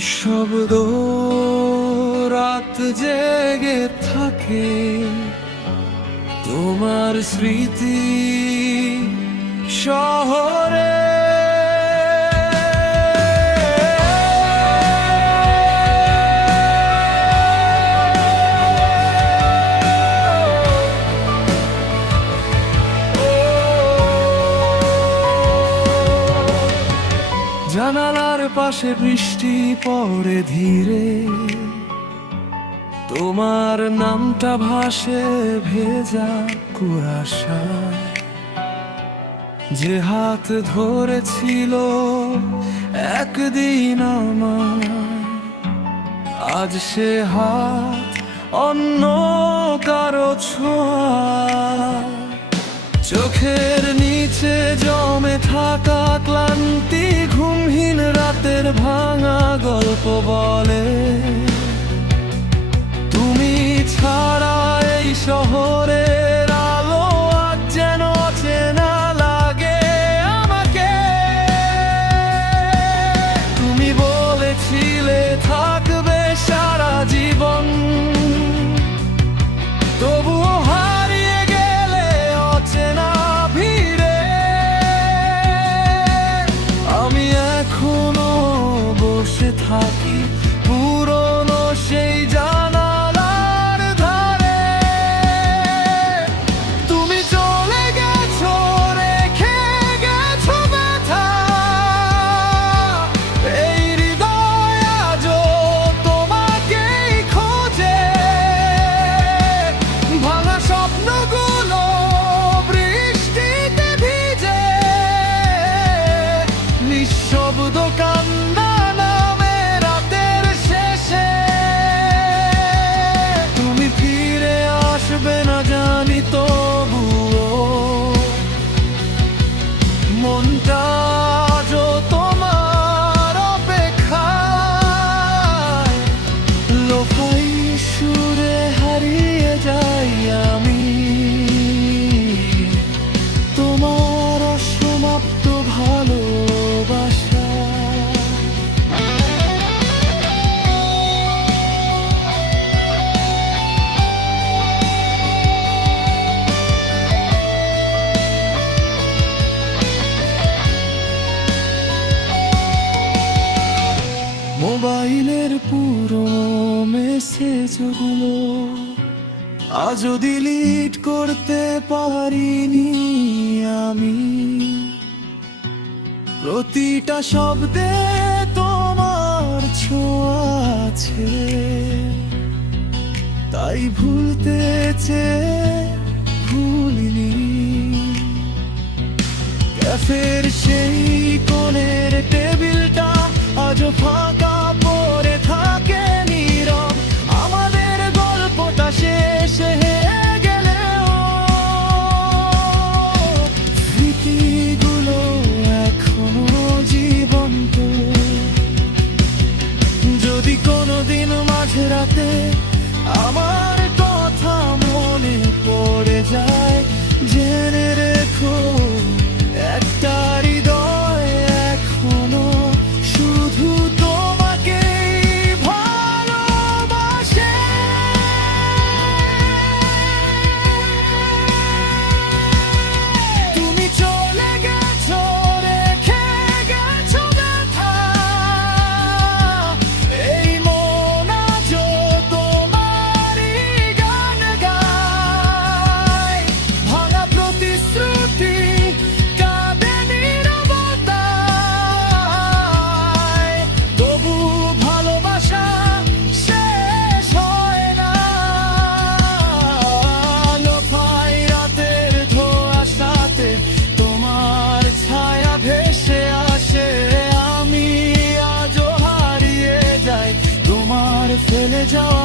নিঃশব্দ রাত জেগে থাকে তোমার স্মৃতি শহরে। জানালার পাশে বৃষ্টি পড়ে ধীরে, তোমার নামটা ভাসে ভেজা কুয়াশায়। যে হাত ধরেছিল একদিন আমায়, আজ সে হাত অন্য কারো ছোঁয়া। চোখের নিচে জমে থাকা ক্লান্তি ঘুমহীন রাতের ভাঙা গল্প বলে, তুমি ছাড়া এই শহরের আলো আজ যেন চেনা লাগে আমাকে। তুমি বলেছিলে থাকবে সারা জীবন, তবুও হারিয়ে গেলে অচেনা ভিড়ে। আমি এখনো বসে থাকি পুরনো সেই জানালার ধারে। তুমি চলে গেছো, রেখে গেছো ব্যথা। এই হৃদয় আজও তোমাকেই খোঁজে। ভাঙা স্বপ্নগুলো বৃষ্টিতে ভিজে, নিঃশব্দ কান্না নামে রাতের শেষে। তুমি ফিরে আসবে না জানি, তবুও মনটা আজও তোমার অপেক্ষায়। লোফাই সুরে হারিয়ে যাই আমি তোমার অসমাপ্ত ভালোবাসা। মোবাইলের পুরনো মেসেজগুলো আজও ডিলিট করতে পারিনি আমি। প্রতিটা শব্দে তোমার ছোঁয়া আছে, তাই ভুলতে চেয়ে ভুলিনি। ক্যাফের সেই কোণের টেবিলটা আজও ফাঁকা পড়ে থাকে নীরব। আমাদের গল্পটা শেষ হয়ে গেলেও স্মৃতিগুলো এখনো জীবন্ত। যদি কোনোদিন মাঝরাতে আমার কথা মনে পড়ে যায়, জেনে রেখো একটা হৃদয় এখনো শুধু তোমাকেই ভালোবাসে। তুমি চলে গেছো, রেখে গেছো ব্যথা। এই মন আজও তোমারই গান গায়। ভাঙা প্রতিশ্রুতি কাঁদে নীরবতায়, তবু ভালোবাসা শেষ হয় না। লোফাই রাতের ধোঁয়াশাতে তোমার ছায়া ভেসে আসে। আমি আজও হারিয়ে যাই তোমার ফেলে যাওয়া